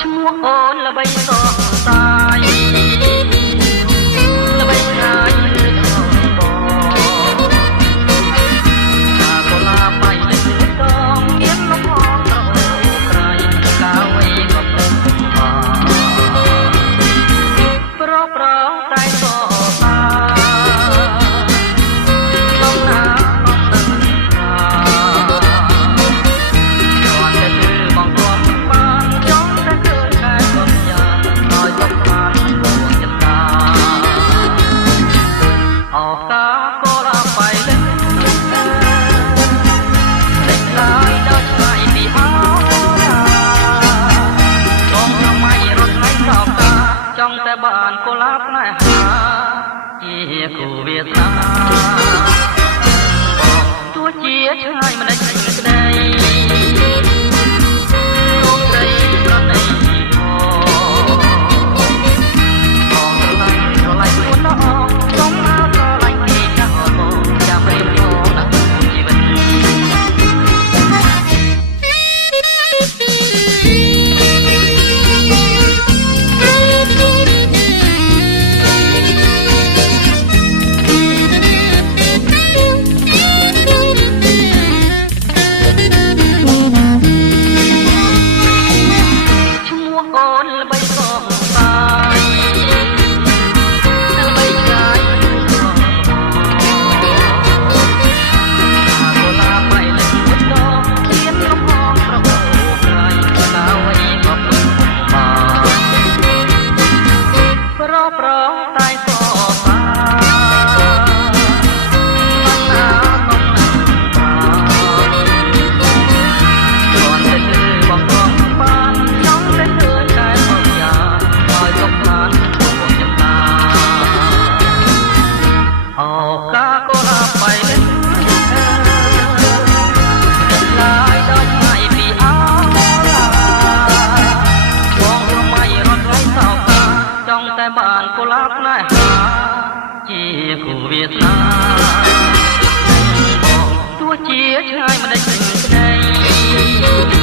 ឈ្មោះអូនល្បីសោះសាយល្បីឆ្ងាយឬថងកថាកូឡាបៃលេចកងមានលំអងរហូតក្រៃកាវៃក៏ពុំប្រប្រងតែសោះសាក្នុងណាមកនឹងថាគាត់ទៅគឺបងគាត់បានចង់តែឃើញតែសុំយ៉ាងឲ្យសុខបានពួងចិត្តតាអោកាកូឡាបៃលេចលេចឡាយដល់ឆ្ងាយពីអោរាបងថ្មីរត់ថ្ងៃសោកាចង់តែបានកូឡាផ្នែហាជាគូវាសនាទោះជាឆ្ងាយមិនដេចក្ដីអូនស្រីប្រណីផងស្រឡាញ់ខ្លួនល្អសូមឲ្យស្រឡាញ់ពីចាស់មកចាំរៀបមកដល់ជីវិតឈ្មោះអូនល្បីសោះសាយល្បីឆ្ងាយសោះថាកូឡាបៃលេចមួយដងមានលំអងប្រហូតក្រៃកាវៃក៏ពុំបានប្រប្រងតែសោះសាមិនណាមកនឹងថាគ្រាន់តែគឺបងបងបានចង់តែឃើញតែមកយ៉ាងឲ្យសុខបានពួងចិត្តតាអូកាកូឡាបៃលេចឡាយដល់ឆ្ងាយពីអោរាបងថ្មីរត់ថ្ងៃសោកាចង់តែបានកូឡាផ្នែហាជាគូវាសនាទោះជាឆ្ងាយមិនដេចក្ដី